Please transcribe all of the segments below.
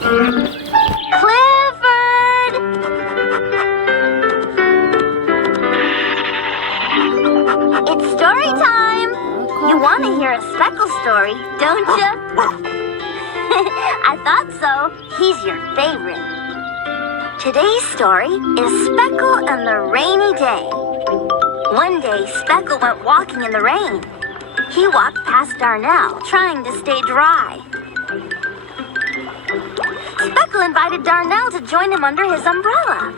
Clifford! It's story time! You want to hear a Speckle story, don't you? I thought so. He's your favorite. Today's story is Speckle and the Rainy Day. One day, Speckle went walking in the rain. He walked past Darnell, trying to stay dry. Speckle invited Darnell to join him under his umbrella.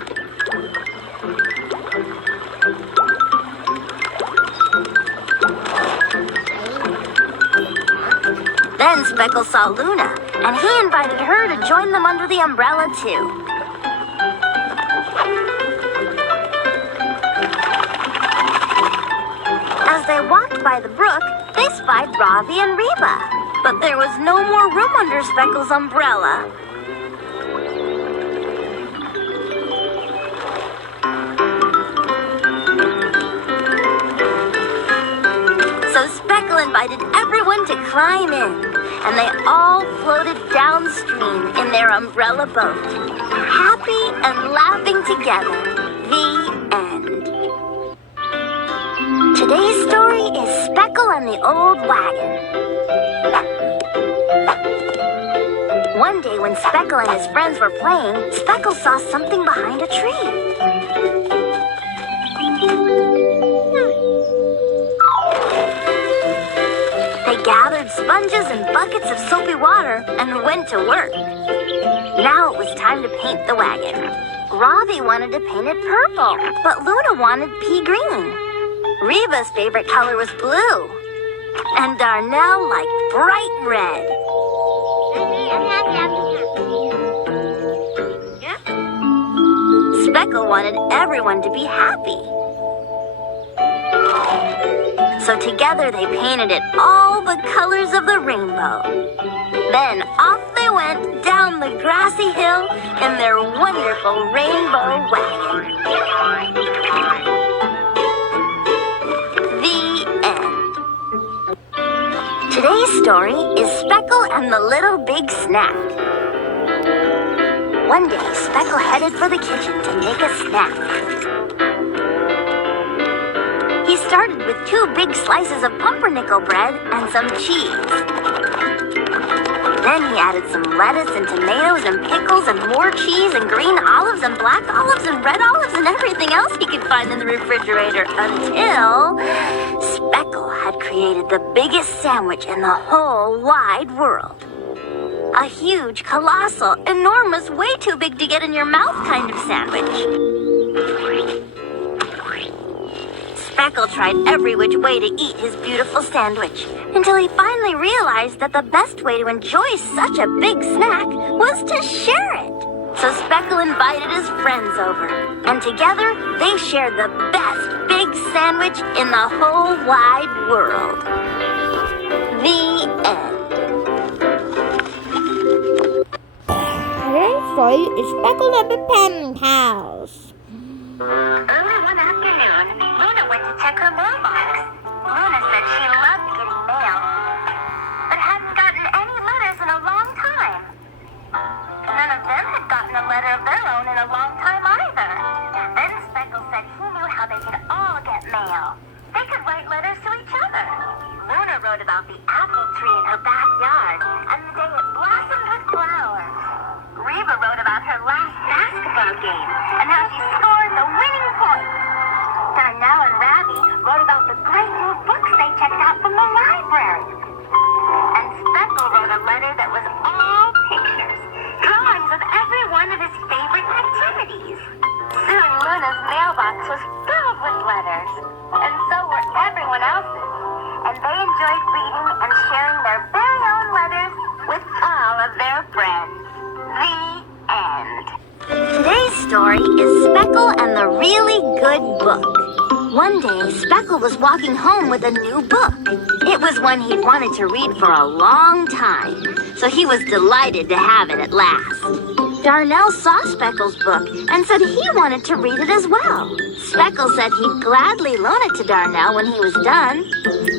Then Speckle saw Luna, and he invited her to join them under the umbrella, too. As they walked by the brook, they spied Ravi and Reba. But there was no more room under Speckle's umbrella. So Speckle invited everyone to climb in, and they all floated downstream in their umbrella boat, happy and laughing together. The end. Today's story is Speckle and the Old Wagon. One day when Speckle and his friends were playing, Speckle saw something behind a tree. They gathered sponges and buckets of soapy water and went to work. Now it was time to paint the wagon. Ravi wanted to paint it purple, but Luna wanted pea green. Reba's favorite color was blue, and Darnell liked bright red. Speckle wanted everyone to be happy. So together they painted it all the colors of the rainbow. Then off they went down the grassy hill in their wonderful rainbow wagon. The end. Today's story is Speckle and the Little Big Snack. One day, Speckle headed for the kitchen to make a snack. He started with 2 big slices of pumpernickel bread and some cheese. Then he added some lettuce and tomatoes and pickles and more cheese and green olives and black olives and red olives and everything else he could find in the refrigerator until Speckle had created the biggest sandwich in the whole wide world. A huge, colossal, enormous, way too big to get in your mouth kind of sandwich. Speckle tried every which way to eat his beautiful sandwich, until he finally realized that the best way to enjoy such a big snack was to share it. So Speckle invited his friends over, and together they shared the best big sandwich in the whole wide world. The end. Today's story is Speckle and the Penthouse. Early one afternoon, Luna went to check her mailbox. Luna said she loved getting mail, but hadn't gotten any letters in a long time. None of them had gotten a letter of their own in a long time either. Then Speckle said he knew how they could all get mail. They could write letters to each other. Luna wrote about the apple tree in her backyard and the day it blossomed with flowers. Reba wrote about her last basketball game and how she scored the winning point. Darnell and Ravi wrote about the great new books they checked out from the library. And Speckle wrote a letter that was all pictures, drawings of every one of his favorite activities. Soon Luna's mailbox was filled with letters, and so were everyone else's. And they enjoyed reading and sharing their very own letters with all of their friends. The end. Today's story is Speckle and the Really Good Book. One day, Speckle was walking home with a new book. It was one he'd wanted to read for a long time, so he was delighted to have it at last. Darnell saw Speckle's book and said he wanted to read it as well. Speckle said he'd gladly loan it to Darnell when he was done.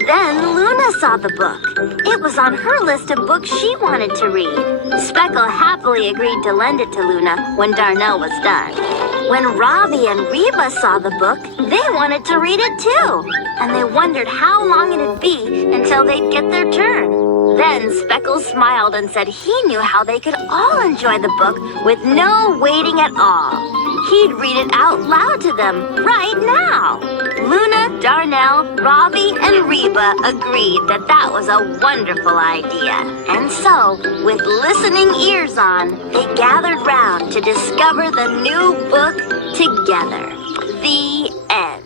Then Luna saw the book. It was on her list of books she wanted to read. Speckle happily agreed to lend it to Luna when Darnell was done. When Robbie and Reba saw the book, they wanted to read it too, and they wondered how long it'd be until they'd get their turn. Then Speckle smiled and said he knew how they could all enjoy the book with no waiting at all. He'd read it out loud to them right now. Luna, Darnell, Robbie, and Reba agreed that that was a wonderful idea. And so, with listening ears on, they gathered round to discover the new book together. The end.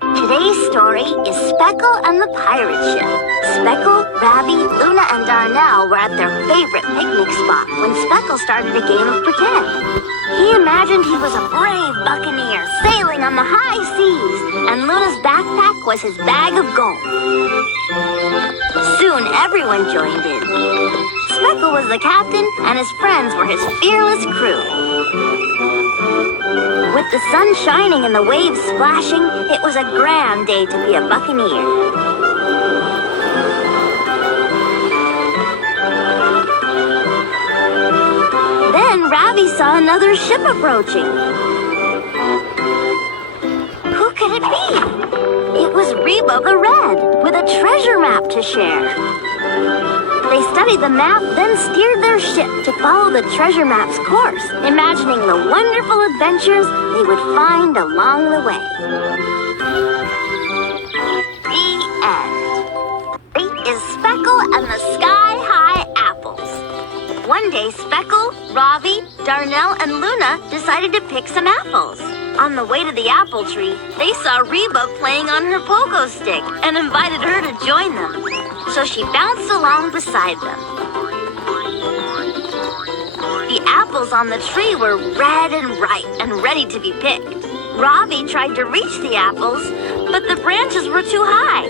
Today's story is Speckle and the Pirate Ship. Speckle, Robbie, Luna, and Darnell were at their favorite picnic spot when Speckle started a game of pretend. He imagined he was a brave buccaneer sailing on the high seas, and Luna's backpack was his bag of gold. Soon everyone joined in. Speckle was the captain, and his friends were his fearless crew. With the sun shining and the waves splashing, it was a grand day to be a buccaneer. Then Robbie saw another ship approaching. Who could it be? It was Reba the Red, with a treasure map to share. They studied the map, then steered their ship to follow the treasure map's course, imagining the wonderful adventures they would find along the way. The end. It is Speckle and the Sky-High Apples. One day, Speckle, Robbie, Darnell, and Luna decided to pick some apples. On the way to the apple tree, they saw Reba playing on her pogo stick and invited her to join them. So she bounced along beside them. The apples on the tree were red and ripe and ready to be picked. Robbie tried to reach the apples, but the branches were too high.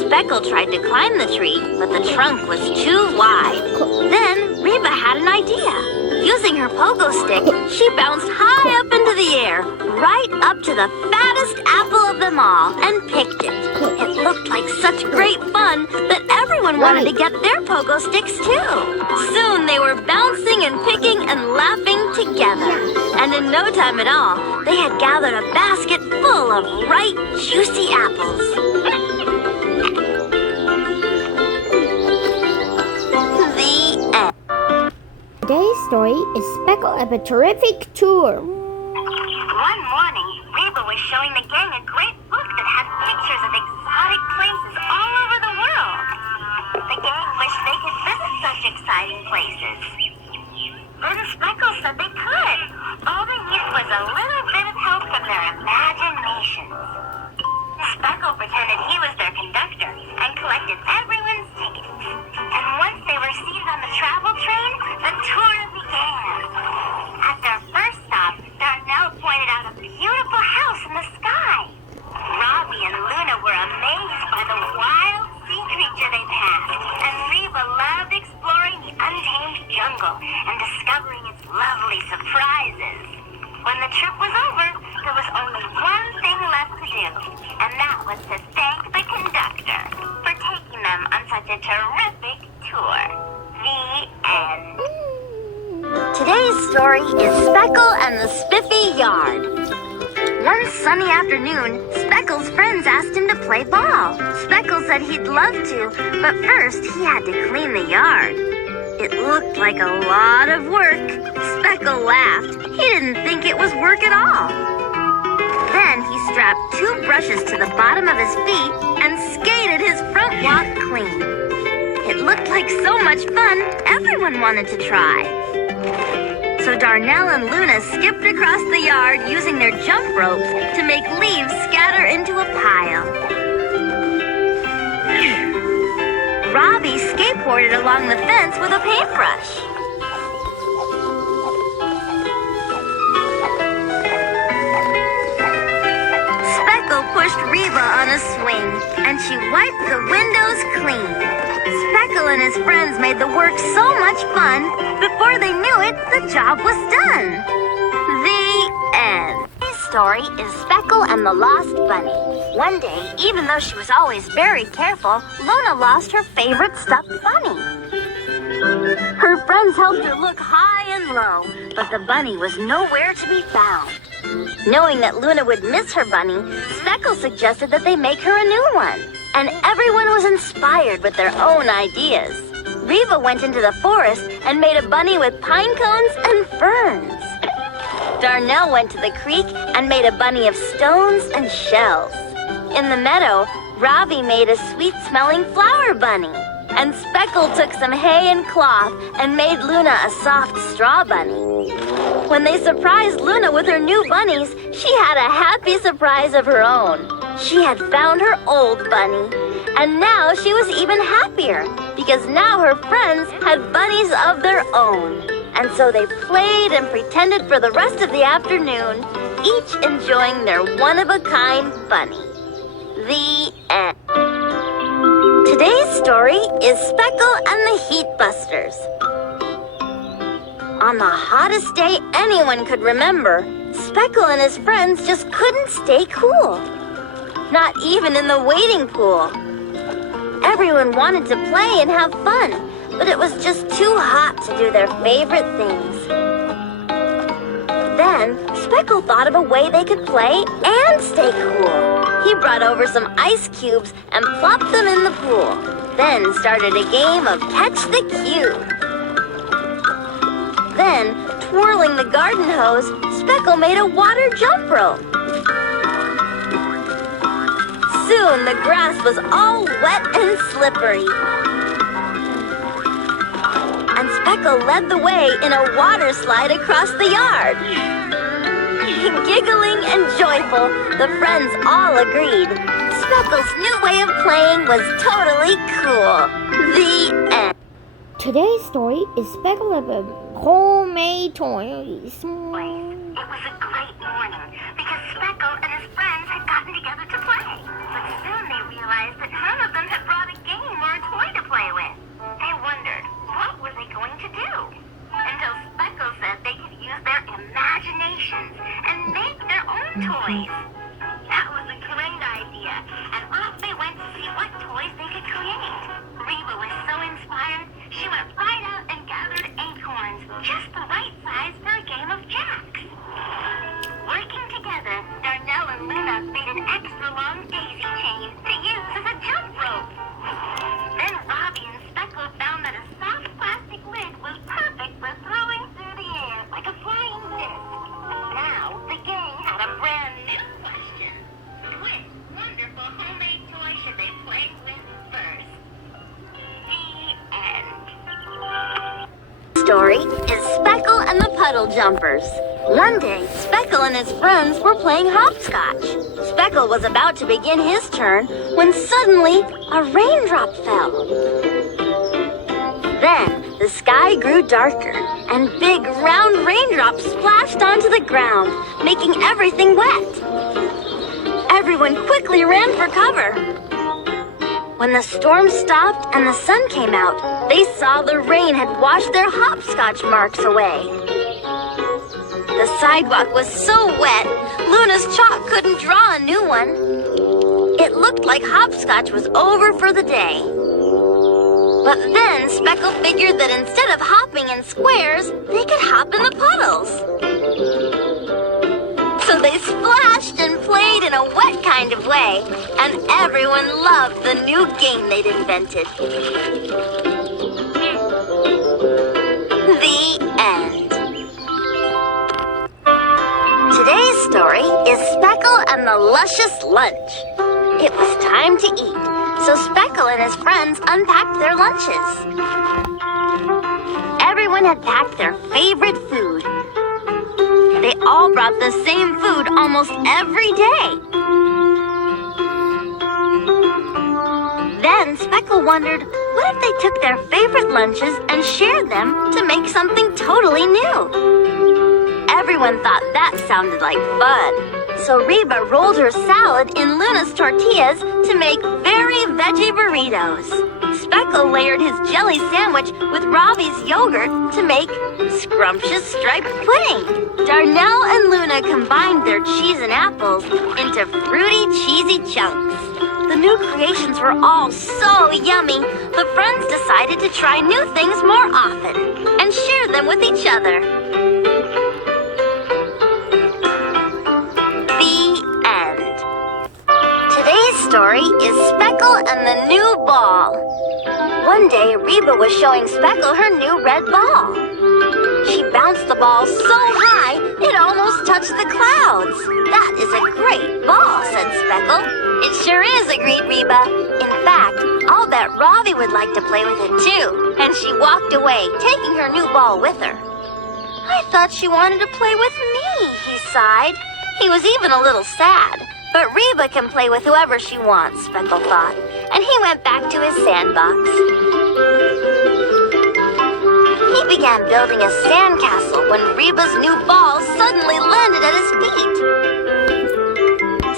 Speckle tried to climb the tree, but the trunk was too wide. Then Reba had an idea. Using her pogo stick, she bounced high up into the air, right up to the fattest apple of them all, and picked it. It looked like such great fun that everyone wanted to get their pogo sticks too. Soon they were bouncing and picking and laughing together. And in no time at all, they had gathered a basket full of ripe, juicy apples. Today's story is Speckle of a Terrific Tour. One morning, Reba was showing the gang a great book that had pictures of exotic places all over the world. The gang wished they could visit such exciting places. Then Speckle said they could. All they needed was a little bit of help from their imaginations. Speckle pretended he was their conductor and collected everyone's tickets. And once they were seated on the travel train, the tour began. At their first stop, Darnell pointed out a beautiful house in the sky. Robbie and Luna were amazed by the wild sea creature they passed, and Reba loved exploring the untamed jungle and discovering its lovely surprises. When the trip was over, there was only one thing left to do, and that was to thank the conductor for taking them on such a terrific tour. The end. Today's story is Speckle and the Spiffy Yard. One sunny afternoon, Speckle's friends asked him to play ball. Speckle said he'd love to, but first he had to clean the yard. It looked like a lot of work. Speckle laughed. He didn't think it was work at all. Then he strapped 2 brushes to the bottom of his feet and skated his front walk clean. It looked like so much fun, everyone wanted to try. So Darnell and Luna skipped across the yard using their jump ropes to make leaves scatter into a pile. Robbie skateboarded along the fence with a paintbrush. Speckle pushed Reba on a swing, and she wiped the windows clean. Speckle and his friends made the work so much fun, before they knew it, the job was done. The end. This story is Speckle and the Lost Bunny. One day, even though she was always very careful, Luna lost her favorite stuffed bunny. Her friends helped her look high and low, but the bunny was nowhere to be found. Knowing that Luna would miss her bunny, Speckle suggested that they make her a new one, and everyone was inspired with their own ideas. Reba went into the forest and made a bunny with pine cones and ferns. Darnell went to the creek and made a bunny of stones and shells. In the meadow, Robbie made a sweet-smelling flower bunny. And Speckle took some hay and cloth and made Luna a soft straw bunny. When they surprised Luna with her new bunnies, she had a happy surprise of her own. She had found her old bunny. And now she was even happier, because now her friends had bunnies of their own. And so they played and pretended for the rest of the afternoon, each enjoying their one-of-a-kind bunny. The end. Today's story is Speckle and the Heat Busters. On the hottest day anyone could remember, Speckle and his friends just couldn't stay cool. Not even in the wading pool. Everyone wanted to play and have fun, but it was just too hot to do their favorite things. Then, Speckle thought of a way they could play and stay cool. He brought over some ice cubes and plopped them in the pool, then started a game of catch the cube. Then, twirling the garden hose, Speckle made a water jump rope. Soon the grass was all wet and slippery. And Speckle led the way in a water slide across the yard. Giggling and joyful, the friends all agreed. Speckle's new way of playing was totally cool. The end. Today's story is Speckle and the Homemade Toys. It was a great morning because Speckle and his friends had gotten together to play. But soon they realized that none of them had brought a game or a toy to play with. They wondered, what were they going to do? Until Speckle said they could use their imaginations and make their own toys. That was a great idea, and off they went to see what toys they could create. Reba was so inspired, she went right out and gathered acorns, just the right size for a game of jacks. Working together, Darnell and Luna made an extra long daisy chain to use as a jump rope. Then Robbie and Speckle found that a soft plastic lid was perfect for throwing through the air like a flying disc. Now, the gang had a brand new question. Which wonderful homemade toy should they play with first? The end. Story is Speckle and the Puddle Jumpers. One day, Speckle and his friends were playing hopscotch. Speckle was about to begin his turn when suddenly a raindrop fell. Then the sky grew darker and big round raindrops splashed onto the ground, making everything wet. Everyone quickly ran for cover. When the storm stopped and the sun came out, they saw the rain had washed their hopscotch marks away. The sidewalk was so wet, Luna's chalk couldn't draw a new one. It looked like hopscotch was over for the day. But then Speckle figured that instead of hopping in squares, they could hop in the puddles. So they splashed and played in a wet kind of way, and everyone loved the new game they'd invented. The end. Today's story is Speckle and the Luscious Lunch. It was time to eat, so Speckle and his friends unpacked their lunches. Everyone had packed their favorite food. They all brought the same food almost every day. Then Speckle wondered, what if they took their favorite lunches and shared them to make something totally new? Everyone thought that sounded like fun. So Reba rolled her salad in Luna's tortillas to make very veggie burritos. Speckle layered his jelly sandwich with Robbie's yogurt to make scrumptious striped pudding. Darnell and Luna combined their cheese and apples into fruity, cheesy chunks. The new creations were all so yummy, the friends decided to try new things more often and share them with each other. The end. Today's story is Speckle and the New Ball. One day, Reba was showing Speckle her new red ball. She bounced the ball so high, it almost touched the clouds. That is a great ball, said Speckle. It sure is, agreed Reba. In fact, I'll bet Ravi would like to play with it too. And she walked away, taking her new ball with her. I thought she wanted to play with me, he sighed. He was even a little sad. But Reba can play with whoever she wants, Speckle thought. And he went back to his sandbox. He began building a sandcastle when Reba's new ball suddenly landed at his feet.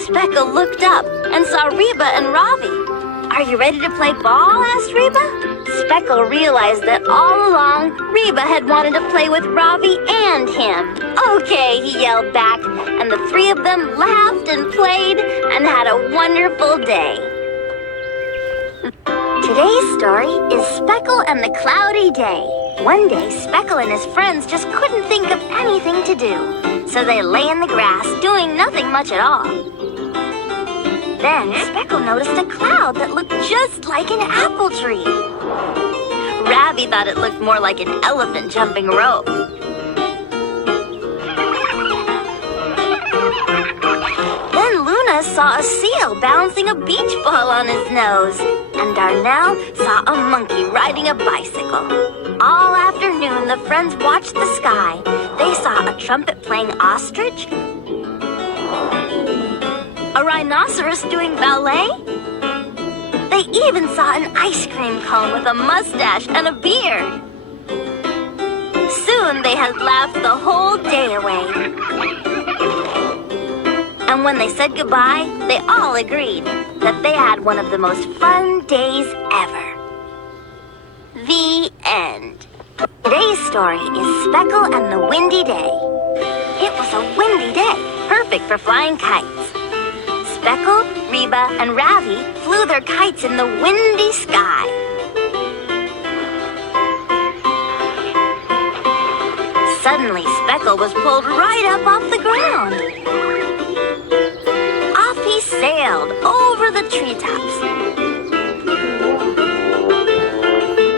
Speckle looked up and saw Reba and Ravi. Are you ready to play ball? Asked Reba. Speckle realized that all along, Reba had wanted to play with Ravi and him. Okay, he yelled back, and the three of them laughed and played and had a wonderful day. Today's story is Speckle and the Cloudy Day. One day, Speckle and his friends just couldn't think of anything to do, so they lay in the grass doing nothing much at all. Then Speckle noticed a cloud that looked just like an apple tree. Ravi thought it looked more like an elephant jumping rope. Then Luna saw a seal bouncing a beach ball on his nose, and Darnell saw a monkey riding a bicycle. All afternoon, the friends watched the sky. They saw a trumpet playing ostrich, a rhinoceros doing ballet. They even saw an ice cream cone with a mustache and a beard. Soon they had laughed the whole day away. And when they said goodbye, they all agreed that they had one of the most fun days ever. The end. Today's story is Speckle and the Windy Day. It was a windy day, perfect for flying kites. Speckle, Reba, and Ravi flew their kites in the windy sky. Suddenly, Speckle was pulled right up off the ground. Off he sailed over the treetops.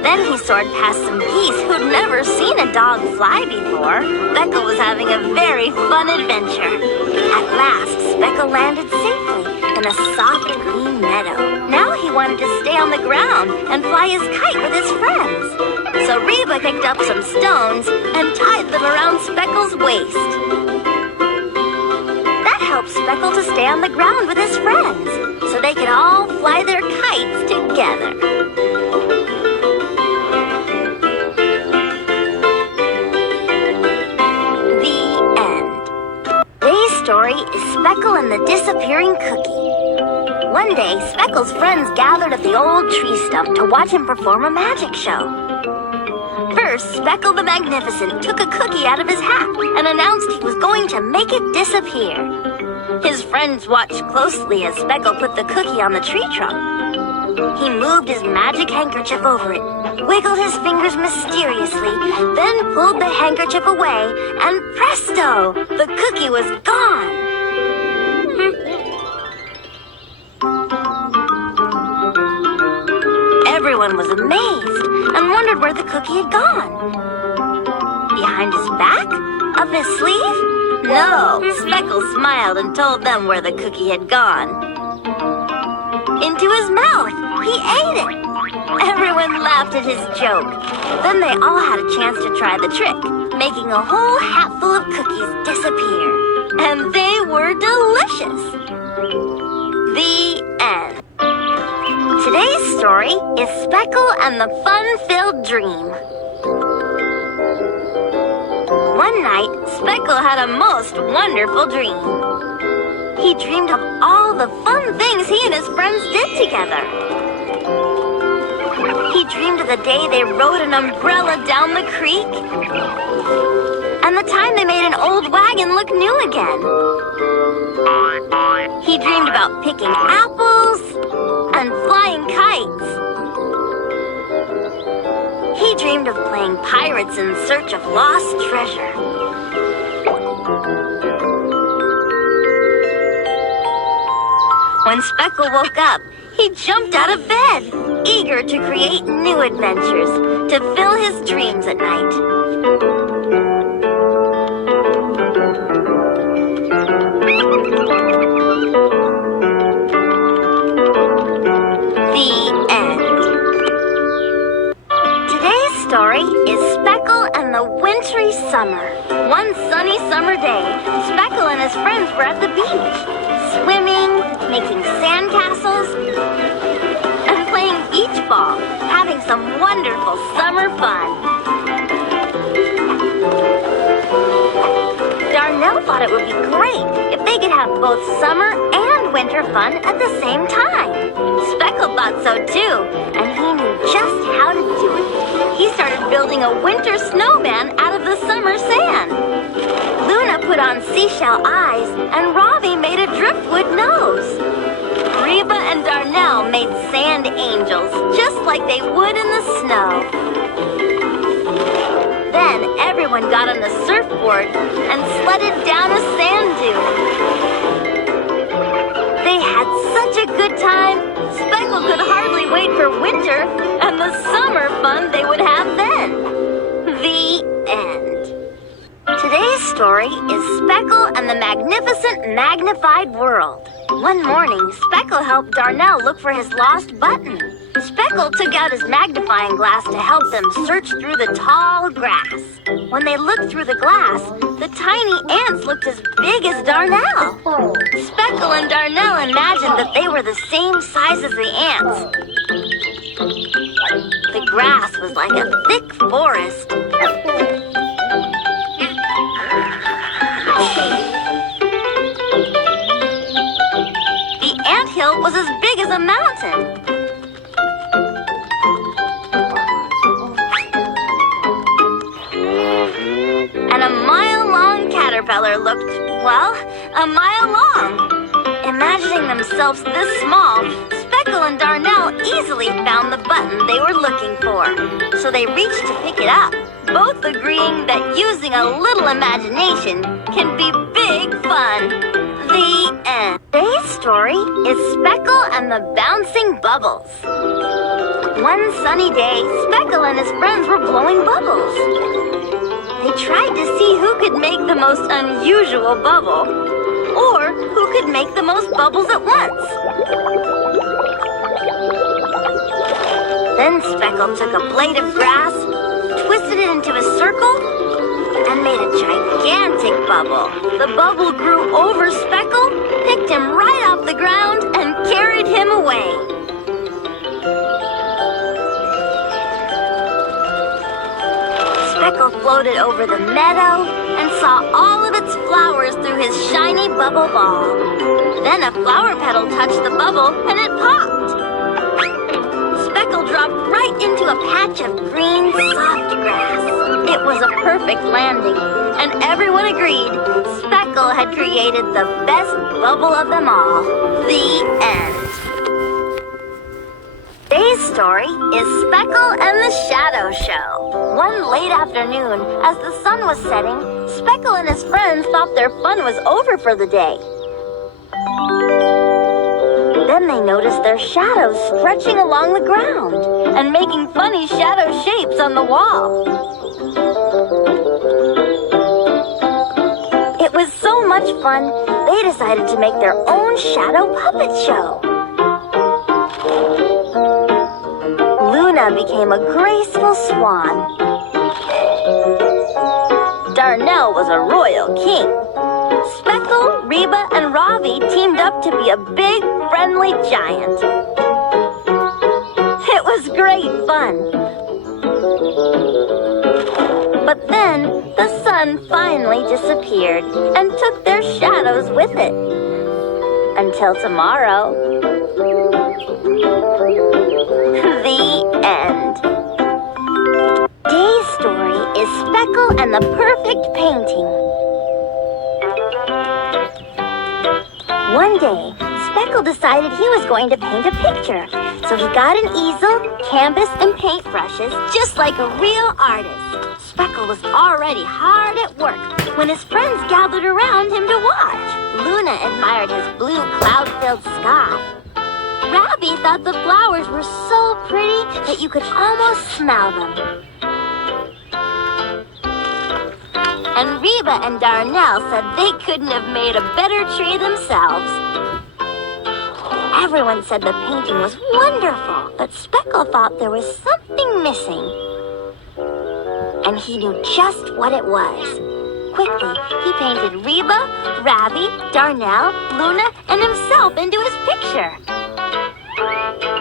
Then he soared past some geese who'd never seen a dog fly before. Speckle was having a very fun adventure. At last, Speckle landed safely in a soft green meadow. Now he wanted to stay on the ground and fly his kite with his friends. So Reba picked up some stones and tied them around Speckle's waist. That helped Speckle to stay on the ground with his friends, so they could all fly their kites together. Story is Speckle and the Disappearing Cookie. One day, Speckle's friends gathered at the old tree stump to watch him perform a magic show. First, Speckle the Magnificent took a cookie out of his hat and announced he was going to make it disappear. His friends watched closely as Speckle put the cookie on the tree trunk. He moved his magic handkerchief over it, wiggled his fingers mysteriously, then pulled the handkerchief away, and presto! The cookie was gone! Everyone was amazed and wondered where the cookie had gone. Behind his back? Up his sleeve? No, Speckle smiled and told them where the cookie had gone. Into his mouth! He ate it! Everyone laughed at his joke. Then they all had a chance to try the trick, making a whole hatful of cookies disappear. And they were delicious! The end. Today's story is Speckle and the Fun-Filled Dream. One night, Speckle had a most wonderful dream. He dreamed of all the fun things he and his friends did together. He dreamed of the day they rode an umbrella down the creek, and the time they made an old wagon look new again. He dreamed about picking apples and flying kites. He dreamed of playing pirates in search of lost treasure. When Speckle woke up, he jumped out of bed, eager to create new adventures, to fill his dreams at night. The end. Today's story is Speckle and the Wintry Summer. One sunny summer day, Speckle and his friends were at the beach, swimming, making sandcastles, and playing beach ball, having some wonderful summer fun. Darnell thought it would be great if they could have both summer and winter fun at the same time. Speckle thought so too, and he knew just how to do it. He started building a winter snowman out of the summer sand. Luna put on seashell eyes, and Ravi made a driftwood nose. Reba and Darnell made sand angels, just like they would in the snow. Then everyone got on the surfboard and sledded down a sand dune. They had such a good time, Speckle could hardly wait for winter and the summer fun they would have then. The end. Today's story is Speckle and the Magnificent Magnified World. One morning, Speckle helped Darnell look for his lost button. Speckle took out his magnifying glass to help them search through the tall grass. When they looked through the glass, the tiny ants looked as big as Darnell. Speckle and Darnell imagined that they were the same size as the ants. The grass was like a thick forest. The anthill was as big as a mountain. And a mile-long caterpillar looked, well, a mile long. Imagining themselves this small, Speckle and Darnell easily found the button they were looking for. So they reached to pick it up, both agreeing that using a little imagination can be big fun. The end. Today's story is Speckle and the Bouncing Bubbles. One sunny day, Speckle and his friends were blowing bubbles. They tried to see who could make the most unusual bubble, or who could make the most bubbles at once. Then Speckle took a blade of grass, twisted it into a circle, and made a gigantic bubble. The bubble grew over Speckle, picked him right off the ground, and carried him away. Speckle floated over the meadow and saw all of its flowers through his shiny bubble ball. Then a flower petal touched the bubble and it popped. Speckle dropped right into a patch of green, soft grass. It was a perfect landing, and everyone agreed Speckle had created the best bubble of them all. The end. Today's story is Speckle and the Shadow Show. One late afternoon, as the sun was setting, Speckle and his friends thought their fun was over for the day. Then they noticed their shadows stretching along the ground and making funny shadow shapes on the wall. It was so much fun, they decided to make their own shadow puppet show. Luna became a graceful swan. Darnell was a royal king. Speckle, Reba, and Ravi teamed up to be a big, friendly giant. It was great fun. But then the sun finally disappeared and took their shadows with it. Until tomorrow. The end. Today's story is Speckle and the Perfect Painting. Speckle decided he was going to paint a picture. So he got an easel, canvas, and paintbrushes, just like a real artist. Speckle was already hard at work when his friends gathered around him to watch. Luna admired his blue cloud-filled sky. Ravi thought the flowers were so pretty that you could almost smell them. And Reba and Darnell said they couldn't have made a better tree themselves. Everyone said the painting was wonderful, but Speckle thought there was something missing. And he knew just what it was. Quickly, he painted Reba, Ravi, Darnell, Luna, and himself into his picture.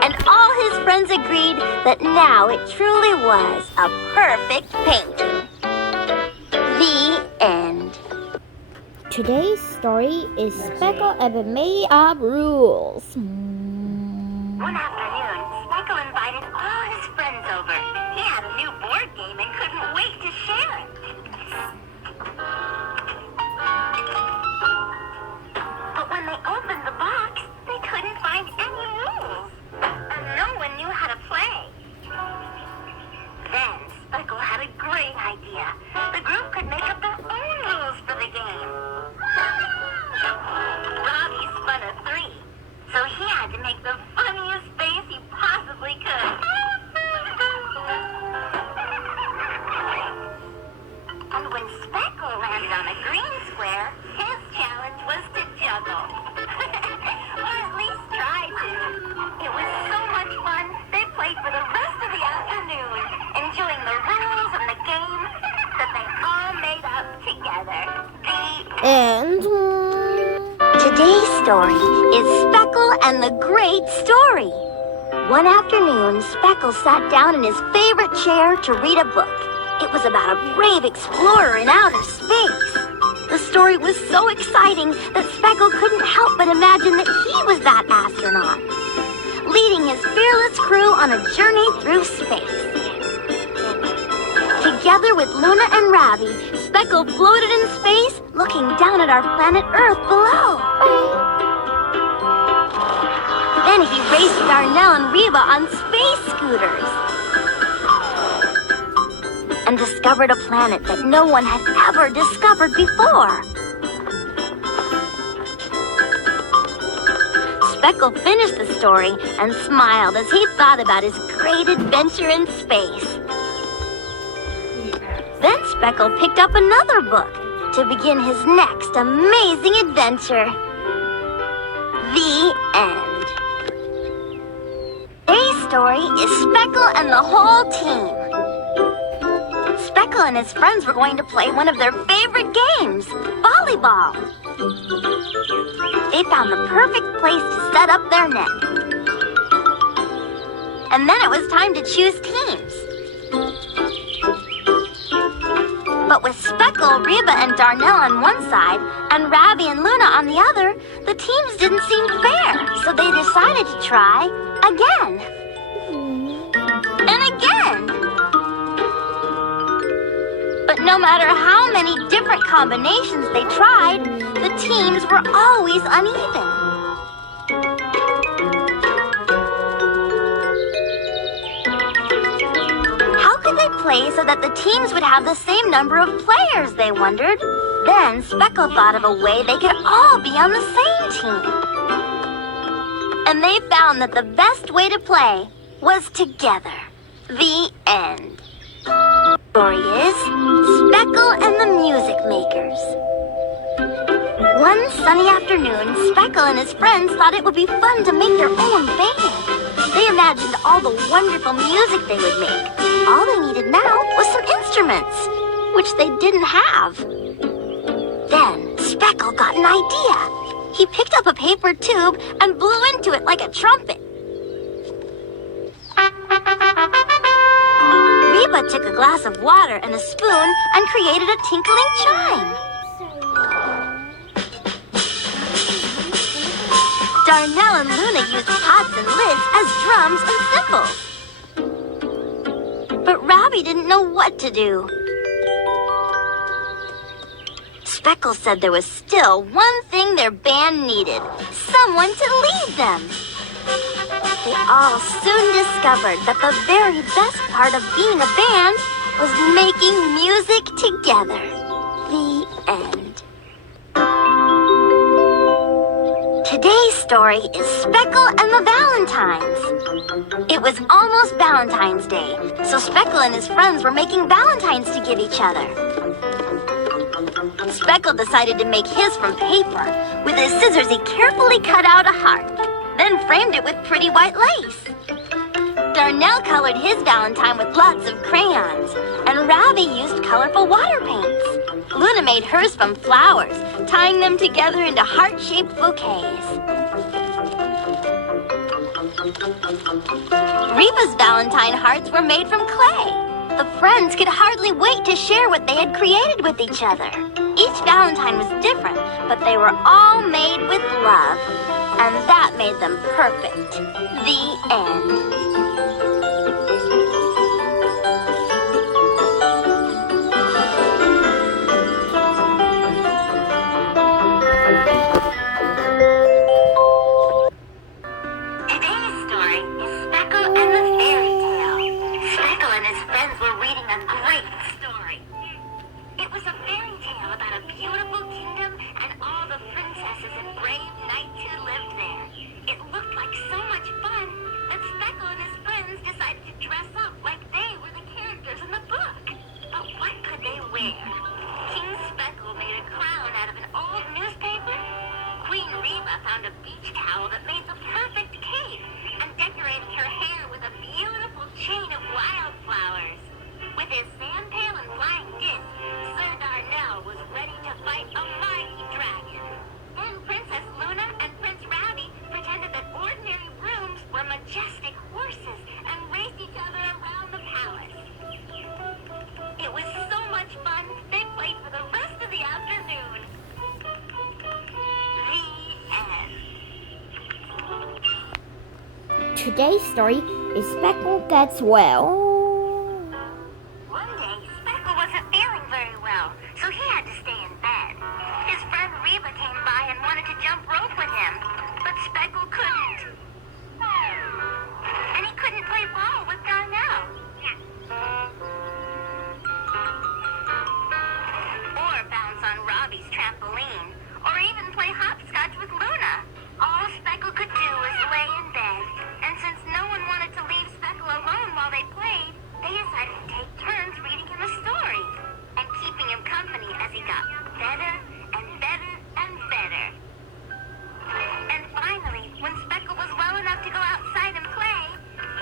And all his friends agreed that now it truly was a perfect painting. The end. Today's story is Speckle and the Made Up Rules. One afternoon, Speckle invited all his friends over. He had a new board game and couldn't wait to share it. But when they opened the box, they couldn't find any rules. And no one knew how to play. Then Speckle had a great idea. The group could make up their own rules for the game. Robbie spun a 3, so he had to make the funniest face he possibly could. And when Speckle landed on a green square, his challenge was to juggle. Or at least try to. It was so much fun, they played for the rest of the afternoon, enjoying the rules and the game that they all made up together. And Today's story is Speckle and the Great Story. One afternoon, Speckle sat down in his favorite chair to read a book. It was about a brave explorer in outer space. The story was so exciting that Speckle couldn't help but imagine that he was that astronaut, leading his fearless crew on a journey through space. Together with Luna and Ravi, Speckle floated in space, looking down at our planet Earth below. Then he raced Darnell and Reba on space scooters and discovered a planet that no one had ever discovered before. Speckle finished the story and smiled as he thought about his great adventure in space. Then Speckle picked up another book to begin his next amazing adventure. The end. Today's story is Speckle and the whole team. Speckle and his friends were going to play one of their favorite games, volleyball. They found the perfect place to set up their net. And then it was time to choose teams. But with Speckle, Reba, and Darnell on one side, and Ravi and Luna on the other, the teams didn't seem fair, so they decided to try again. And again. But no matter how many different combinations they tried, the teams were always uneven. How could they play so that the teams would have the same number of players, they wondered. Then Speckle thought of a way they could all be on the same team. And they found that the best way to play was together. The end. The story is Speckle and the Music Makers. One sunny afternoon, Speckle and his friends thought it would be fun to make their own band. They imagined all the wonderful music they would make. All they needed now was some instruments, which they didn't have. Then Speckle got an idea. He picked up a paper tube and blew into it like a trumpet. Reba took a glass of water and a spoon and created a tinkling chime. Darnell and Luna used pots and lids as drums and cymbals. But Ravi didn't know what to do. Speckle said there was still one thing their band needed, someone to lead them. They all soon discovered that the very best part of being a band was making music together. The end. Today's story is Speckle and the Valentines. It was almost Valentine's Day, so Speckle and his friends were making valentines to give each other. Speckle decided to make his from paper. With his scissors, he carefully cut out a heart, then framed it with pretty white lace. Darnell colored his valentine with lots of crayons, and Ravi used colorful water paints. Luna made hers from flowers, tying them together into heart-shaped bouquets. Reba's valentine hearts were made from clay. The friends could hardly wait to share what they had created with each other. Each valentine was different, but they were all made with love, and that made them perfect. The end. Today's story is Speckle and the Fairy Tale. Speckle and his friends were reading a great story. It was a fairy tale about a beautiful kingdom and all the princesses and brave knights who lived there. It looked like so much fun that Speckle and his friends decided to dress up like they were the characters in the book. But what could they wear? King Speckle made a crown out of an old newspaper. Queen Reba found a beach towel that made the perfect cape and decorated her hair with a beautiful chain of wildflowers. With his sand pail and flying disc, Sir Darnell was ready to fight a mighty dragon. Then Princess Luna and Prince Ravi pretended that ordinary brooms were majestic horses and raced each other around the palace. It was so much fun, they played for the rest of the afternoon. The end. Today's story is Speckle Gets Well. One day, Speckle wasn't feeling very well, so he had to stay in bed. His friend Reba came by and wanted to jump rope with him, but Speckle couldn't. And he couldn't play ball with Darnell. Or bounce on Robbie's trampoline, or even play hopscotch with Luna. All Speckle could do was lay in bed, and since no one wanted to leave Speckle alone while they played, they decided to take turns reading him a story and keeping him company as he got better and better and better. And finally, when Speckle was well enough to go outside and play,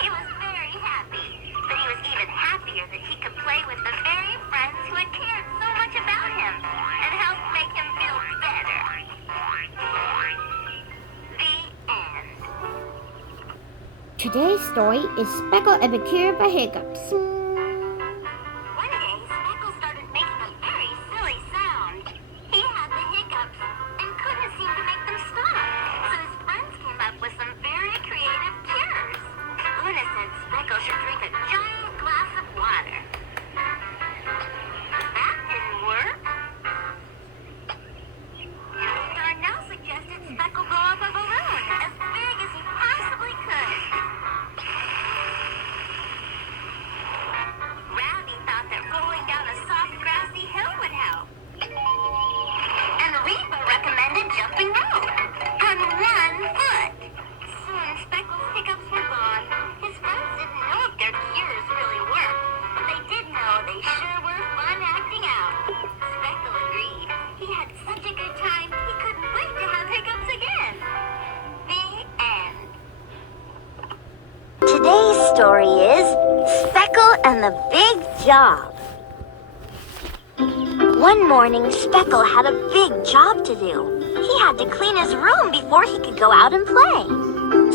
he was very happy. But he was even happier that he could play with the very friends who had cared so much about him and helped make him feel better. The end. Today's story is Speckle and the Cure by Hiccups. One day, Speckle started making a very silly sound. He had the hiccups and couldn't seem to make them stop. So his friends came up with some very creative cures. Luna said Speckle should drink a giant glass of water. That didn't work. Darnell suggested Speckle blow up a balloon as big as he possibly could. Ravi thought that rolling down a soft grassy hill would help. And Reba recommended jumping rope on 1 foot. Soon Speckle's hiccups were gone. His friends didn't know if their cures really worked, but they did know they sure were fun acting out. Speckle agreed. He had such a good time, he couldn't wait to have hiccups again. The end. Today's story is Speckle and the Big Job. One morning, Speckle had a big job to do. He had to clean his room before he could go out and play.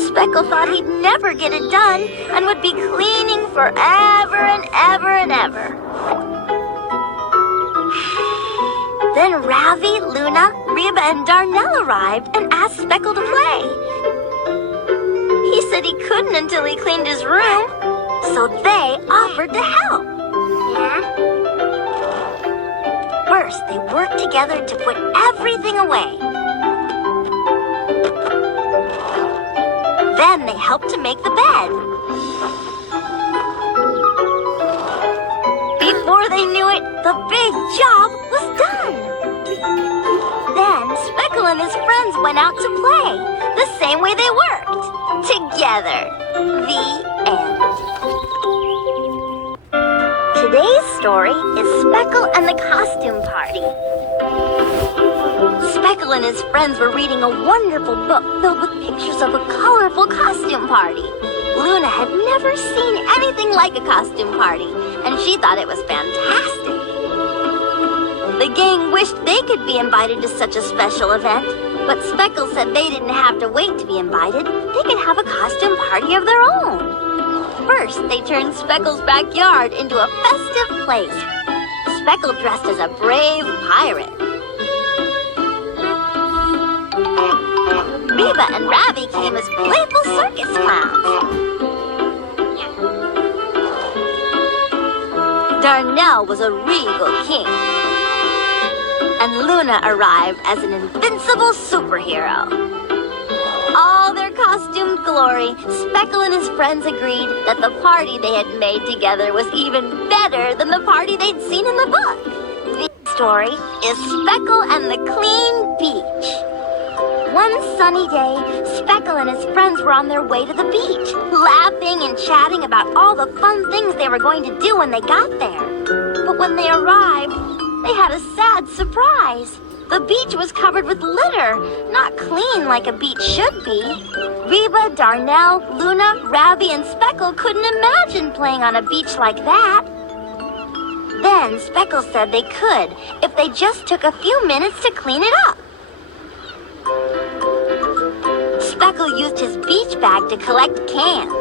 Speckle thought he'd never get it done and would be cleaning forever and ever and ever. Then Ravi, Luna, Reba, and Darnell arrived and asked Speckle to play. He said he couldn't until he cleaned his room, so they offered to help. Yeah? First, they worked together to put everything away. Then they helped to make the bed. Before they knew it, the big job was done. Then Speckle and his friends went out to play, the same way they worked. Together. The end. Today's story is Speckle and the Costume Party. Speckle and his friends were reading a wonderful book filled with pictures of a colorful costume party. Luna had never seen anything like a costume party, and she thought it was fantastic. The gang wished they could be invited to such a special event, but Speckle said they didn't have to wait to be invited. They could have a costume party of their own. First, they turned Speckle's backyard into a festive place. Speckle dressed as a brave pirate. Reba and Ravi came as playful circus clowns. Darnell was a regal king. And Luna arrived as an invincible superhero. All their costumed glory, Speckle and his friends agreed that the party they had made together was even better than the party they'd seen in the book. The story is Speckle and the Clean Beach. One sunny day, Speckle and his friends were on their way to the beach, laughing and chatting about all the fun things they were going to do when they got there. But when they arrived, they had a sad surprise. The beach was covered with litter, not clean like a beach should be. Reba, Darnell, Luna, Ravi, and Speckle couldn't imagine playing on a beach like that. Then Speckle said they could if they just took a few minutes to clean it up. Speckle used his beach bag to collect cans.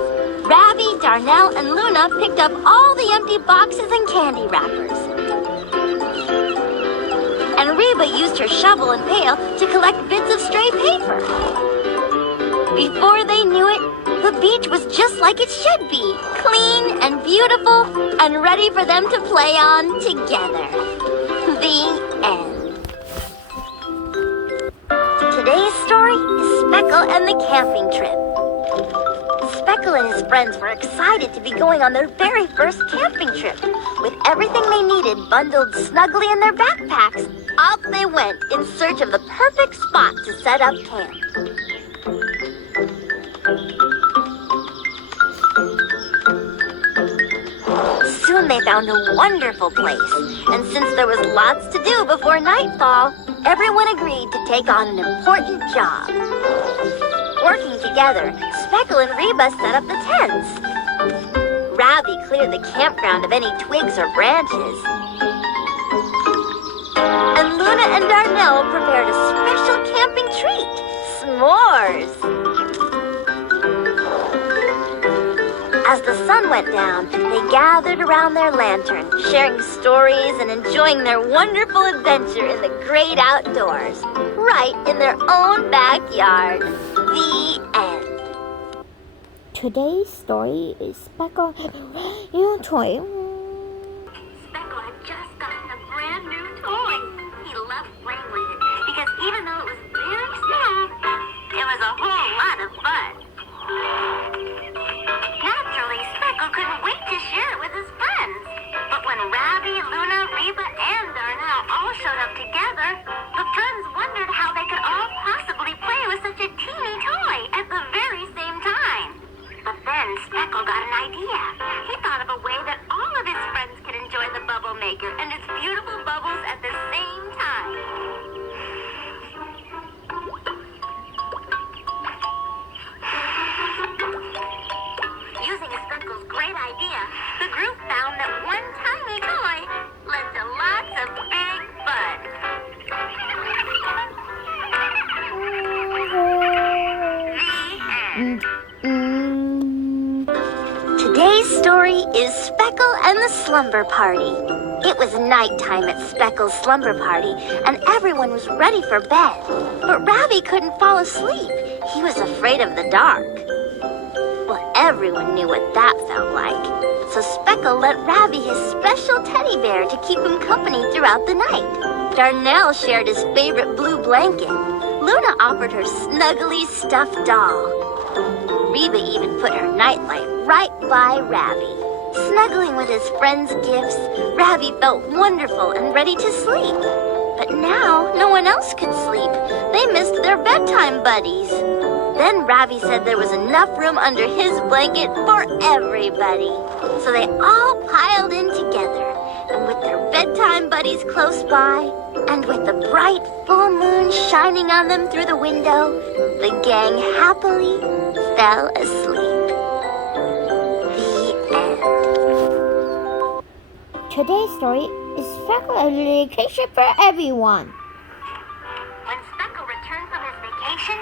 Ravi, Darnell, and Luna picked up all the empty boxes and candy wrappers. And Reba used her shovel and pail to collect bits of stray paper. Before they knew it, the beach was just like it should be, clean and beautiful and ready for them to play on together. The end. Today's story is Speckle and the camping trip. Speckle and his friends were excited to be going on their very first camping trip. With everything they needed bundled snugly in their backpacks, off they went in search of the perfect spot to set up camp. Soon they found a wonderful place, and since there was lots to do before nightfall, everyone agreed to take on an important job. Working together, Speckle and Reba set up the tents. Ravi cleared the campground of any twigs or branches. And Luna and Darnell prepared a special camping treat, s'mores. As the sun went down, they gathered around their lantern, sharing stories and enjoying their wonderful adventure in the great outdoors, right in their own backyard. The end. Today's story is Speckle and toy. Speckle had just gotten a brand new toy. He loved playing with it because even though it was very small, it was a whole lot of fun. Naturally, Speckle couldn't wait to share it with his friends. But when Ravi, Luna, Reba, and Darnell all showed up together, the friends wondered how they could all possibly play with such a teeny toy at the very same time. But then Speckle got an idea. He thought of a way that all of his friends could enjoy the bubble maker and its beautiful bubbles at the same time. Using Speckle's great idea, the group found that one tiny toy led to lots of big fun. The end. Today's story is Speckle and the Slumber Party. It was nighttime at Speckle's slumber party, and everyone was ready for bed. But Ravi couldn't fall asleep. He was afraid of the dark. Well, everyone knew what that felt like. so Speckle let Ravi his special teddy bear to keep him company throughout the night. Darnell shared his favorite blue blanket. Luna offered her snuggly stuffed doll. Reba even put her nightlight right by Ravi. Snuggling with his friends' gifts, Ravi felt wonderful and ready to sleep. But now, no one else could sleep. They missed their bedtime buddies. Then Ravi said there was enough room under his blanket for everybody. So they all piled in together. And with their bedtime buddies close by, and with the bright full moon shining on them through the window, the gang happily fell asleep. The end. Today's story is Speckle Education for Everyone. When Speckle returned from his vacation,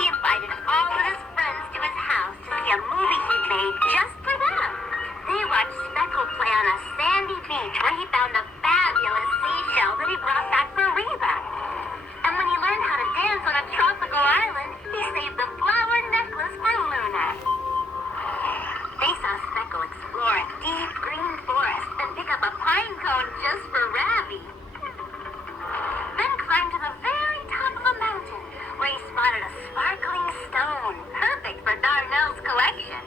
he invited all of his friends to his house to see a movie he'd made just for them. They watched Speckle play on a sandy beach where he found a fabulous seashell that he brought back for Reba. And when he learned how to dance on a tropical island, he saved the flower necklace for Luna. They saw Speckle explore a deep green forest and pick up a pine cone just for Ravi. Then climbed to the very top of a mountain where he spotted a sparkling stone, perfect for Darnell's collection.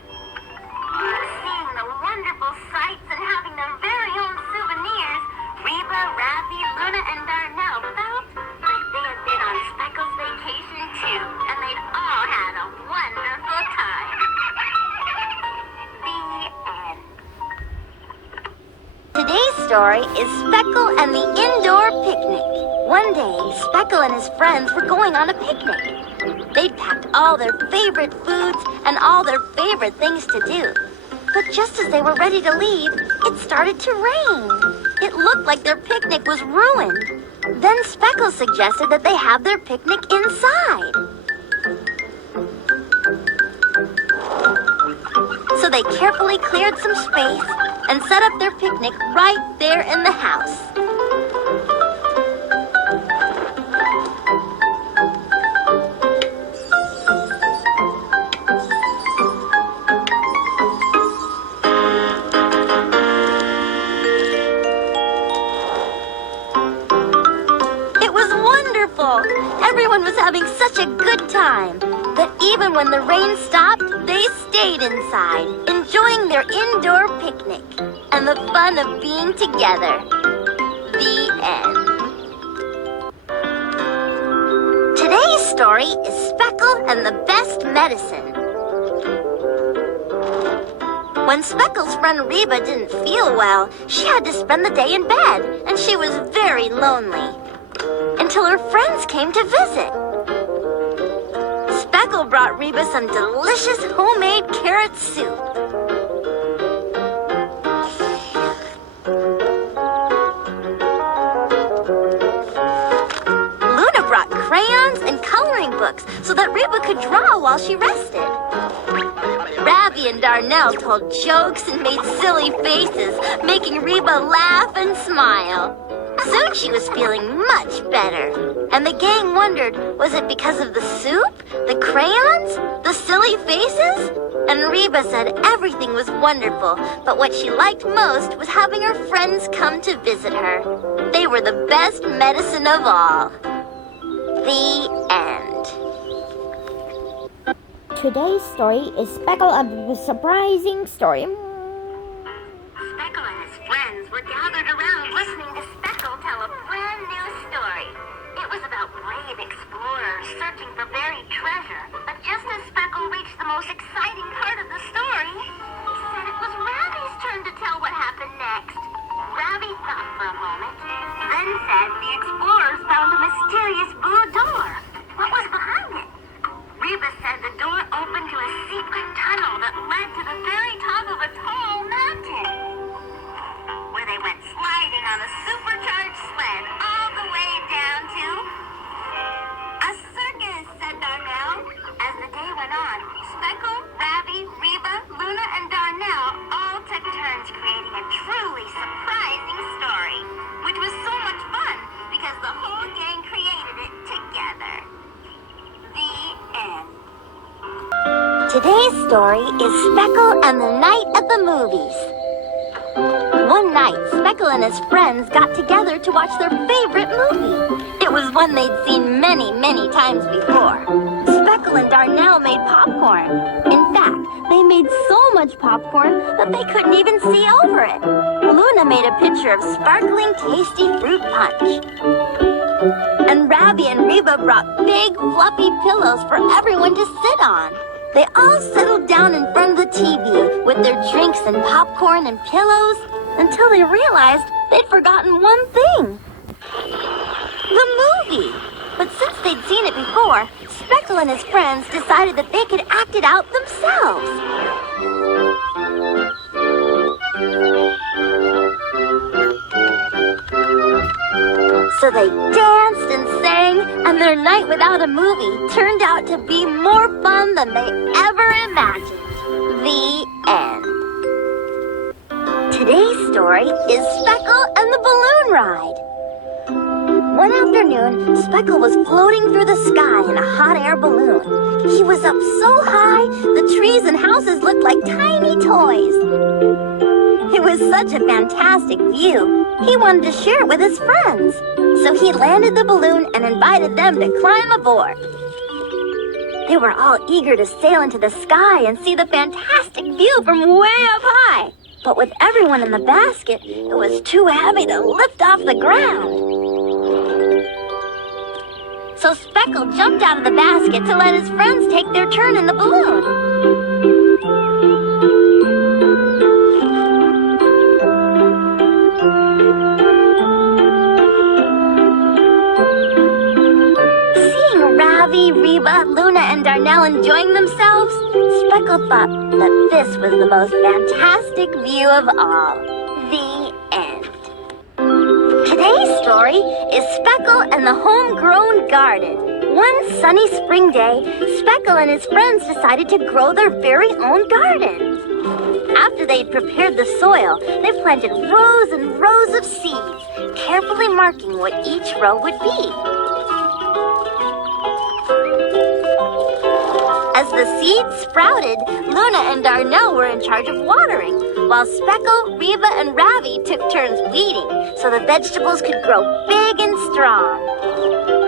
Seeing the wonderful sights and having their very own souvenirs, Reba, Ravi, Luna, and Darnell felt like they had been on Speckle's vacation too, and they'd all had a wonderful time. The end. Today's story is Speckle and the Indoor Picnic. One day, Speckle and his friends were going on a picnic. They'd packed all their favorite foods and all their favorite things to do. But just as they were ready to leave, it started to rain. It looked like their picnic was ruined. Then Speckle suggested that they have their picnic inside. So they carefully cleared some space and set up their picnic right there in the house. It was wonderful. Everyone was having such a good time. But even when the rain stopped, they stayed inside, enjoying their indoor picnic and the fun of being together. The end. Today's story is Speckle and the Best Medicine. When Speckle's friend Reba didn't feel well, she had to spend the day in bed, and she was very lonely. Until her friends came to visit. Speckle brought Reba some delicious homemade carrot soup. Luna brought crayons and coloring books so that Reba could draw while she rested. Ravi and Darnell told jokes and made silly faces, making Reba laugh and smile. Soon she was feeling much better. And the gang wondered, was it because of the soup, the crayons, the silly faces? And Reba said everything was wonderful, but what she liked most was having her friends come to visit her. They were the best medicine of all. The end. Today's story is Speckle and the Surprising Story. Speckle and his friends were gathered around listening to Speckle tell a brand new story. It was about brave explorers searching for buried treasure. But just as Speckle reached the most exciting part of the story, he said it was Ravi's turn to tell what happened next. Ravi thought for a moment, then said the explorers found a mysterious blue door. What was behind it? Reba said the door opened to a secret tunnel that led to the very top of a tall mountain, where they went sliding on a supercharged sled all the way down to a circus, said Darnell. As the day went on, Speckle, Ravi, Reba, Luna, and Darnell all took turns creating a truly surprising story, which was so much fun because the whole gang created it together. The end. Today's story is Speckle and the Night at the Movies. One night, Speckle and his friends got together to watch their favorite movie. It was one they'd seen many, many times before. Speckle and Darnell made popcorn. In fact, they made so much popcorn that they couldn't even see over it. Luna made a pitcher of sparkling, tasty fruit punch. And Ravi and Reba brought big, fluffy pillows for everyone to sit on. They all settled down in front of the TV with their drinks and popcorn and pillows until they realized they'd forgotten one thing. The movie! But since they'd seen it before, Speckle and his friends decided that they could act it out themselves. So they danced and sang, and their night without a movie turned out to be more fun than they ever imagined. The end. Today's story is Speckle and the Balloon Ride. One afternoon, Speckle was floating through the sky in a hot air balloon. He was up so high, the trees and houses looked like tiny toys. It was such a fantastic view, he wanted to share it with his friends. So he landed the balloon and invited them to climb aboard. They were all eager to sail into the sky and see the fantastic view from way up high. But with everyone in the basket, it was too heavy to lift off the ground. So Speckle jumped out of the basket to let his friends take their turn in the balloon. Seeing Ravi, Reba, Luna, and Darnell enjoying themselves, Speckle thought that this was the most fantastic view of all. The end. Today's story is Speckle and the Homegrown Garden. One sunny spring day, Speckle and his friends decided to grow their very own garden. After they'd prepared the soil, they planted rows and rows of seeds, carefully marking what each row would be. As the seeds sprouted, Luna and Darnell were in charge of watering, while Speckle, Reba, and Ravi took turns weeding so the vegetables could grow big and strong.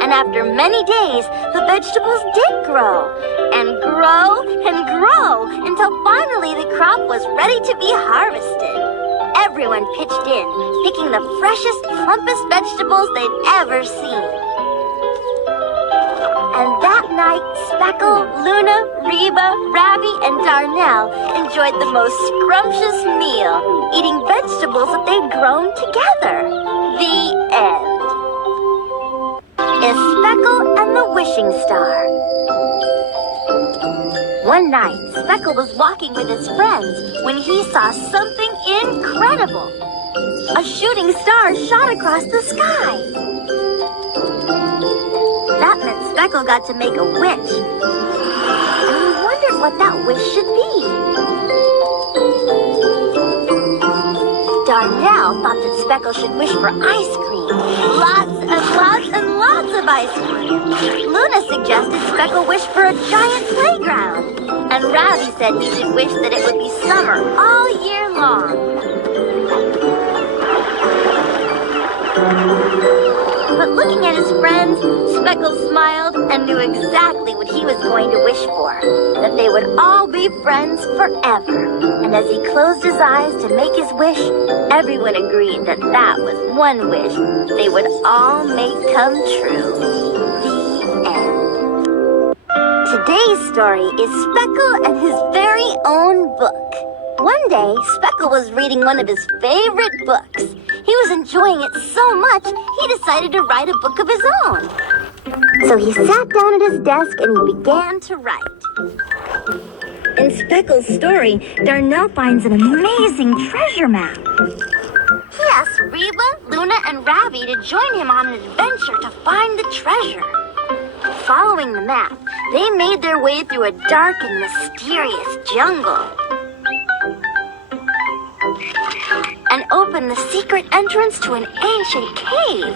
And after many days, the vegetables did grow, and grow, and grow, until finally the crop was ready to be harvested. Everyone pitched in, picking the freshest, plumpest vegetables they'd ever seen. And that night, Speckle, Luna, Reba, Ravi, and Darnell enjoyed the most scrumptious meal, eating vegetables that they'd grown together. The end. Is Speckle and the Wishing Star. One night, Speckle was walking with his friends when he saw something incredible. A shooting star shot across the sky. That meant Speckle got to make a wish. And he wondered what that wish should be. Darnell thought that Speckle should wish for ice cream. Lots and lots and lots of ice cream. Luna suggested Speckle wish for a giant playground. And Ravi said he should wish that it would be summer all year long. But looking at his friends, Speckle smiled and knew exactly what he was going to wish for. That they would all be friends forever. And as he closed his eyes to make his wish, everyone agreed that that was one wish they would all make come true. The end. Today's story is Speckle and his very own book. One day, Speckle was reading one of his favorite books. He was enjoying it so much, he decided to write a book of his own. So he sat down at his desk and he began to write. In Speckle's story, Darnell finds an amazing treasure map. He asks Reba, Luna, and Ravi to join him on an adventure to find the treasure. Following the map, they made their way through a dark and mysterious jungle. And opened the secret entrance to an ancient cave,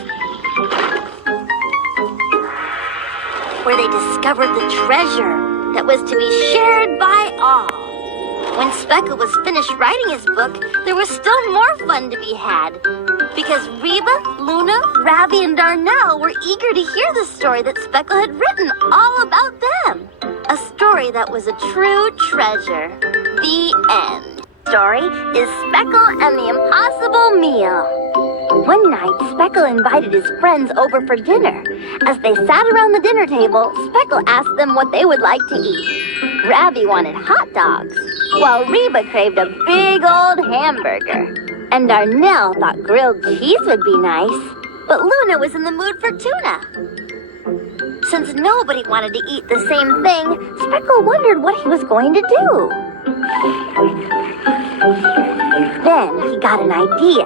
where they discovered the treasure that was to be shared by all. When Speckle was finished writing his book, there was still more fun to be had. Because Reba, Luna, Ravi, and Darnell were eager to hear the story that Speckle had written all about them. A story that was a true treasure. The end. Story is Speckle and the Impossible Meal. One night, Speckle invited his friends over for dinner. As they sat around the dinner table, Speckle asked them what they would like to eat. Ravi wanted hot dogs, while Reba craved a big old hamburger. And Darnell thought grilled cheese would be nice, but Luna was in the mood for tuna. Since nobody wanted to eat the same thing, Speckle wondered what he was going to do. Then he got an idea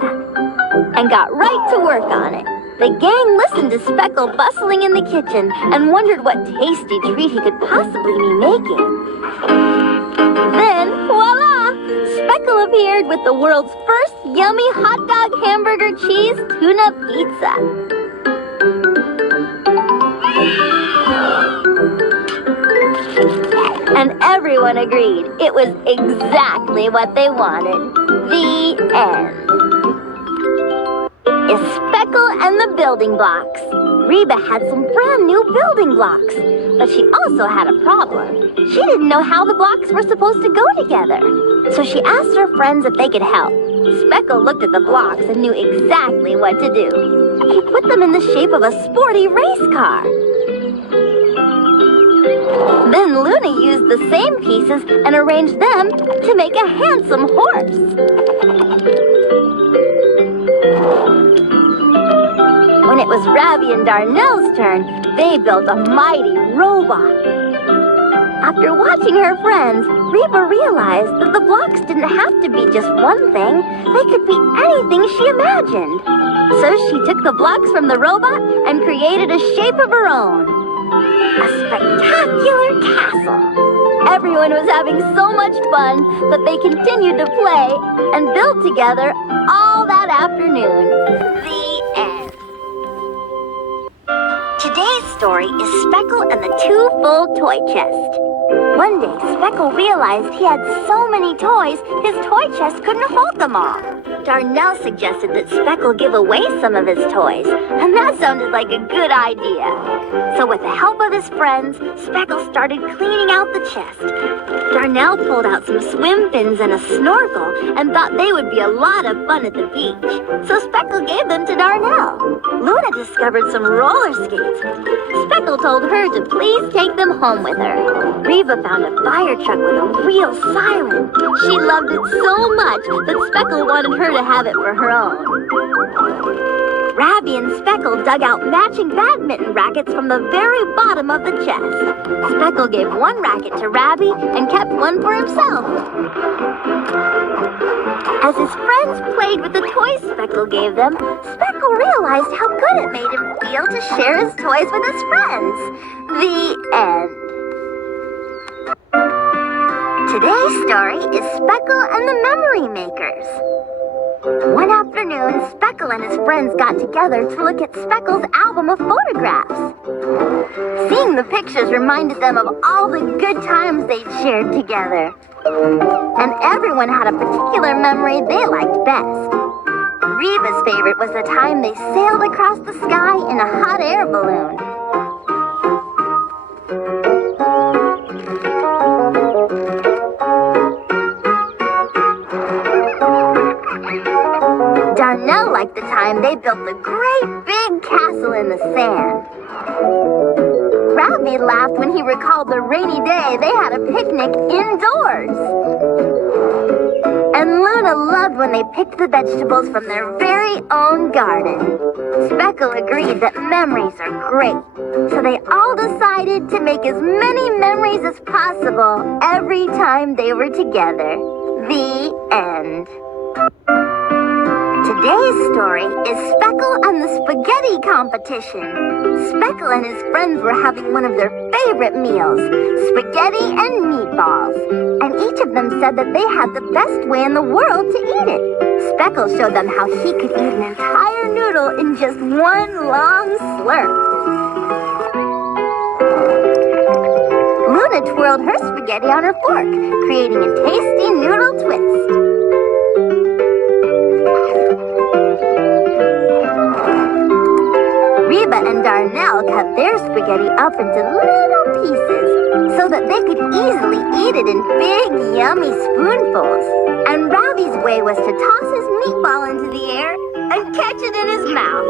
and got right to work on it. The gang listened to Speckle bustling in the kitchen and wondered what tasty treat he could possibly be making. Then, voila! Speckle appeared with the world's first yummy hot dog hamburger cheese tuna pizza. And everyone agreed it was exactly what they wanted. The end. Is Speckle and the Building Blocks. Reba had some brand new building blocks, but she also had a problem. She didn't know how the blocks were supposed to go together, so she asked her friends if they could help. Speckle looked at the blocks and knew exactly what to do. He put them in the shape of a sporty race car. Then Luna used the same pieces and arranged them to make a handsome horse. When it was Ravi and Darnell's turn, they built a mighty robot. After watching her friends, Reba realized that the blocks didn't have to be just one thing. They could be anything she imagined. So she took the blocks from the robot and created a shape of her own. A spectacular castle. Everyone was having so much fun that they continued to play and build together all that afternoon. The end. Today's story is Speckle and the Two Full Toy Chest. One day, Speckle realized he had so many toys, his toy chest couldn't hold them all. Darnell suggested that Speckle give away some of his toys, and that sounded like a good idea. So with the help of his friends, Speckle started cleaning out the chest. Darnell pulled out some swim fins and a snorkel and thought they would be a lot of fun at the beach. So Speckle gave them to Darnell. Luna discovered some roller skates. Speckle told her to please take them home with her. Reba found a fire truck with a real siren. She loved it so much that Speckle wanted her to have it for her own. Ravi and Speckle dug out matching badminton rackets from the very bottom of the chest. Speckle gave one racket to Ravi and kept one for himself. As his friends played with the toys Speckle gave them, Speckle realized how good it made him feel to share his toys with his friends. The end. Today's story is Speckle and the Memory Makers. One afternoon, Speckle and his friends got together to look at Speckle's album of photographs. Seeing the pictures reminded them of all the good times they'd shared together. And everyone had a particular memory they liked best. Reba's favorite was the time they sailed across the sky in a hot air balloon. Darnell liked the time they built a great big castle in the sand. Ravi laughed when he recalled the rainy day they had a picnic indoors. And Luna loved when they picked the vegetables from their very own garden. Speckle agreed that memories are great, so they all decided to make as many memories as possible every time they were together. The end. Today's story is Speckle and the Spaghetti Competition. Speckle and his friends were having one of their favorite meals, spaghetti and meatballs. And each of them said that they had the best way in the world to eat it. Speckle showed them how he could eat an entire noodle in just one long slurp. Luna twirled spilled her spaghetti on her fork, creating a tasty noodle twist. Reba and Darnell cut their spaghetti up into little pieces so that they could easily eat it in big, yummy spoonfuls. And Ravi's way was to toss his meatball into the air and catch it in his mouth.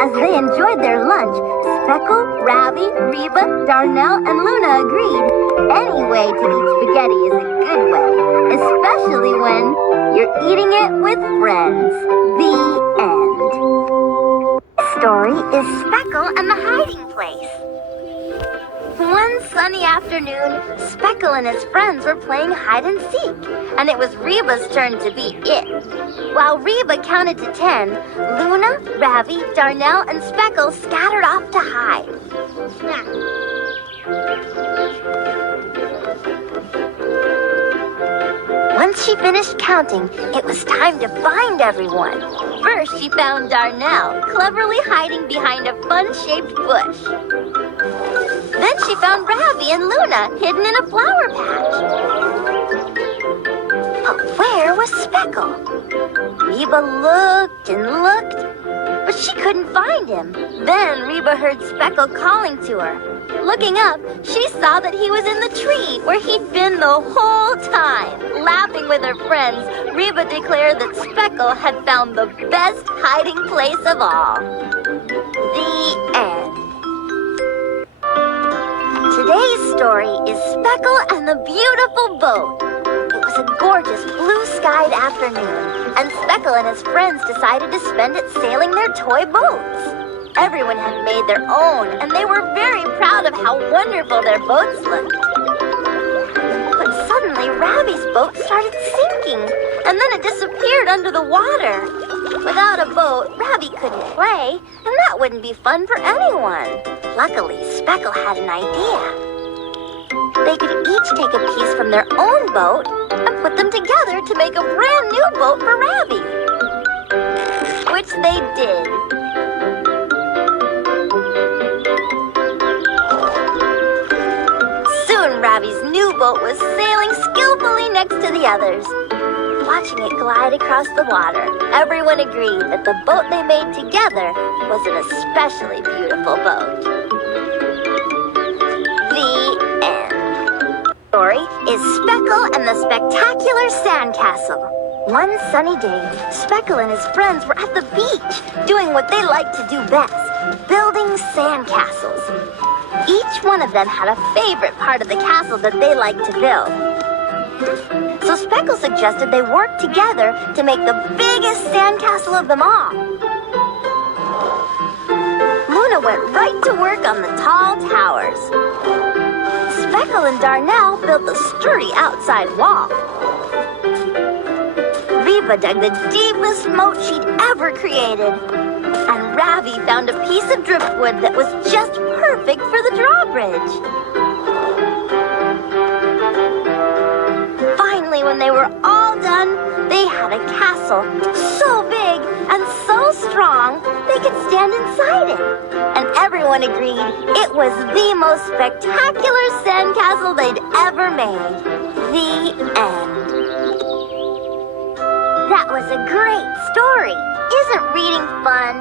As they enjoyed their lunch, Speckle, Ravi, Reba, Darnell, and Luna agreed any way to eat spaghetti is a good way, especially when you're eating it with friends. The end. Story is Speckle and the Hiding Place. One sunny afternoon, Speckle and his friends were playing hide and seek, and it was Reba's turn to be it. While Reba counted to 10, Luna, Ravi, Darnell, and Speckle scattered off to hide. Once she finished counting, it was time to find everyone. First, she found Darnell, cleverly hiding behind a fun-shaped bush. Then she found Ravi and Luna hidden in a flower patch. But where was Speckle? Reba looked and looked, but she couldn't find him. Then Reba heard Speckle calling to her. Looking up, she saw that he was in the tree where he'd been the whole time. Laughing with her friends, Reba declared that Speckle had found the best hiding place of all. The end. Today's story is Speckle and the Beautiful Boat. It was a gorgeous blue-skied afternoon, and Speckle and his friends decided to spend it sailing their toy boats. Everyone had made their own, and they were very proud of how wonderful their boats looked. But suddenly, Ravi's boat started sinking, and then it disappeared under the water. Without a boat, Ravi couldn't play, and that wouldn't be fun for anyone. Luckily, Speckle had an idea. They could each take a piece from their own boat and put them together to make a brand new boat for Ravi. Which they did. Soon, Ravi's new boat was sailing skillfully next to the others. Watching it glide across the water, everyone agreed that the boat they made together was an especially beautiful boat. The end. The story is Speckle and the Spectacular Sandcastle. One sunny day, Speckle and his friends were at the beach, doing what they like to do best, building sandcastles. Each one of them had a favorite part of the castle that they liked to build. So Speckle suggested they work together to make the biggest sandcastle of them all. Luna went right to work on the tall towers. Speckle and Darnell built the sturdy outside wall. Reba dug the deepest moat she'd ever created. And Ravi found a piece of driftwood that was just perfect for the drawbridge. Finally, when they were all done, they had a castle so big and so strong they could stand inside it. And everyone agreed it was the most spectacular sandcastle they'd ever made. The end. That was a great story. Isn't reading fun?